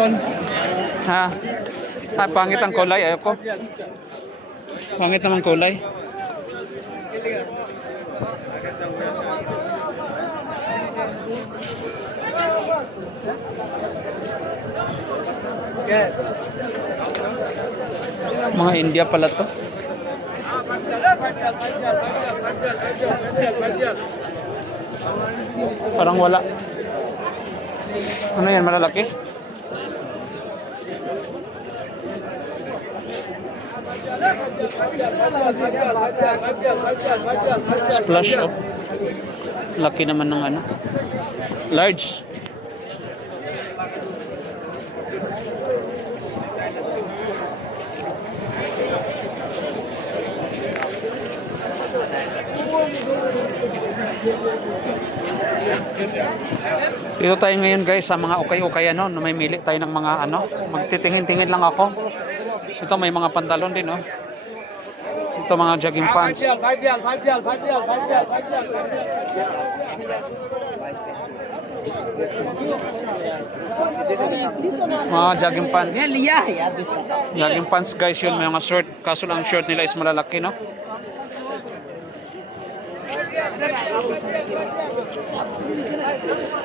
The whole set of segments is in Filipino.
Ha? Ah, pangit ang kulay. Ayoko. Pangit naman kulay. Mga India pala to. Parang wala. Ano yan, malalaki? Splash oh. Laki naman ng ano. Large. Dito tayo ngayon guys sa mga ukay-ukay ano, na may mili tayo ng mga ano, magtitingin-tingin lang ako. Ito may mga pantalon din oh. Ito mga jogging pants. Mga jogging pants. Jogging pants guys yun, may mga short. Kaso lang short nila is malalaki no.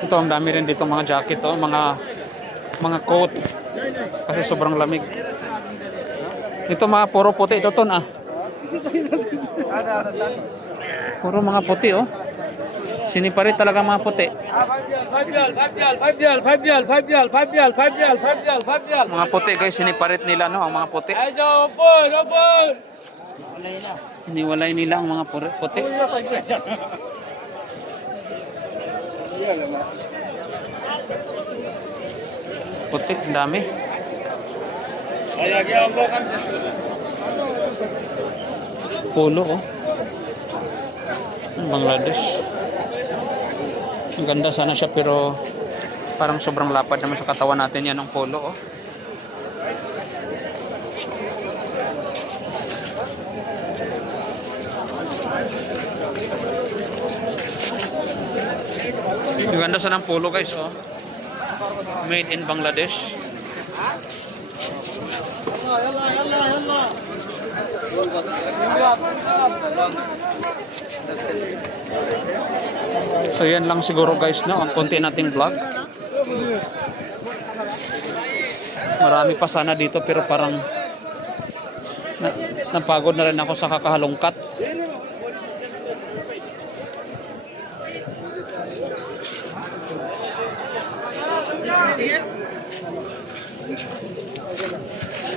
Ito ang dami rin dito mga jacket oh, mga coat. Kasi sobrang lamig. Ito mga puro puti ito ton ah. Puro mga puti oh. Siniparit talaga mga puti. Mga puti guys, siniparit nila no, ang mga puti. Iniwalay nila ang mga puti. Puti, dami. Polo oh. Bangladesh. Ang ganda sana siya pero parang sobrang lapad naman sa katawan natin yan ng polo oh. Ang ganda sana ng polo guys oh. Made in Bangladesh. So yan lang siguro guys no, ang konti nating vlog. Marami pa sana dito pero parang napagod na rin ako sa kakahalungkat.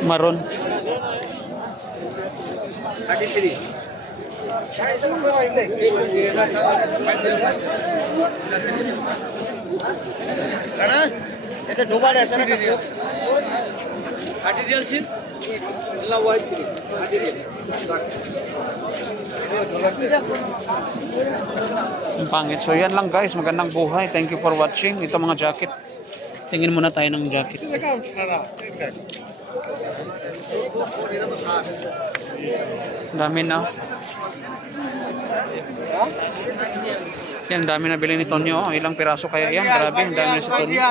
Maroon. এটা ডোবার আছে না Material sheet. Allah white material. Ang pangit. So yan lang guys, magandang buhay. Thank you for watching. Ito mga jacket. Tingin muna tayo ng jacket. Dami na. Yan, dami na bili ni Tonyo. Ilang piraso kaya yan? Grabe, ang dami na si Tonyo.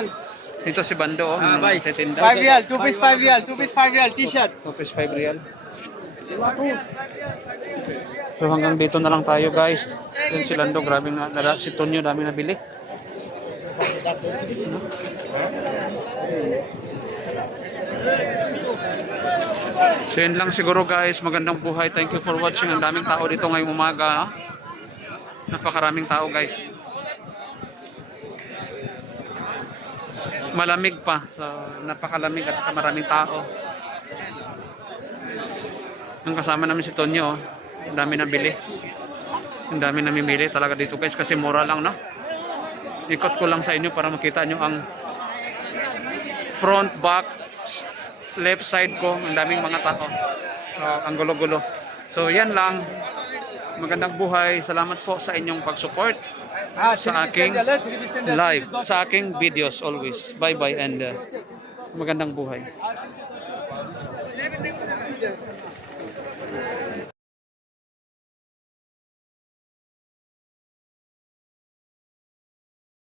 Dito si Bando. 5 real, 2 piece 5 real, 2 piece 5 real t-shirt. 2 piece 5 real. So hanggang dito na lang tayo guys. Yan si Lando, grabe na. Si Tonyo, dami na bili. So yun lang siguro guys, magandang buhay. Thank you for watching. Ang daming tao dito ngayong umaga. Napakaraming tao guys. Malamig pa. So napakalamig at saka maraming tao. Ang kasama namin si Tonyo. Ang dami na bili. Ang dami na mimili talaga dito guys kasi mura lang no. Ikot ko lang sa inyo para makita nyo ang front, back, left side ko. Ang daming mga tao. So, ang gulo-gulo. So, yan lang. Magandang buhay. Salamat po sa inyong pag-support sa aking live, sa aking videos always. Bye-bye and magandang buhay.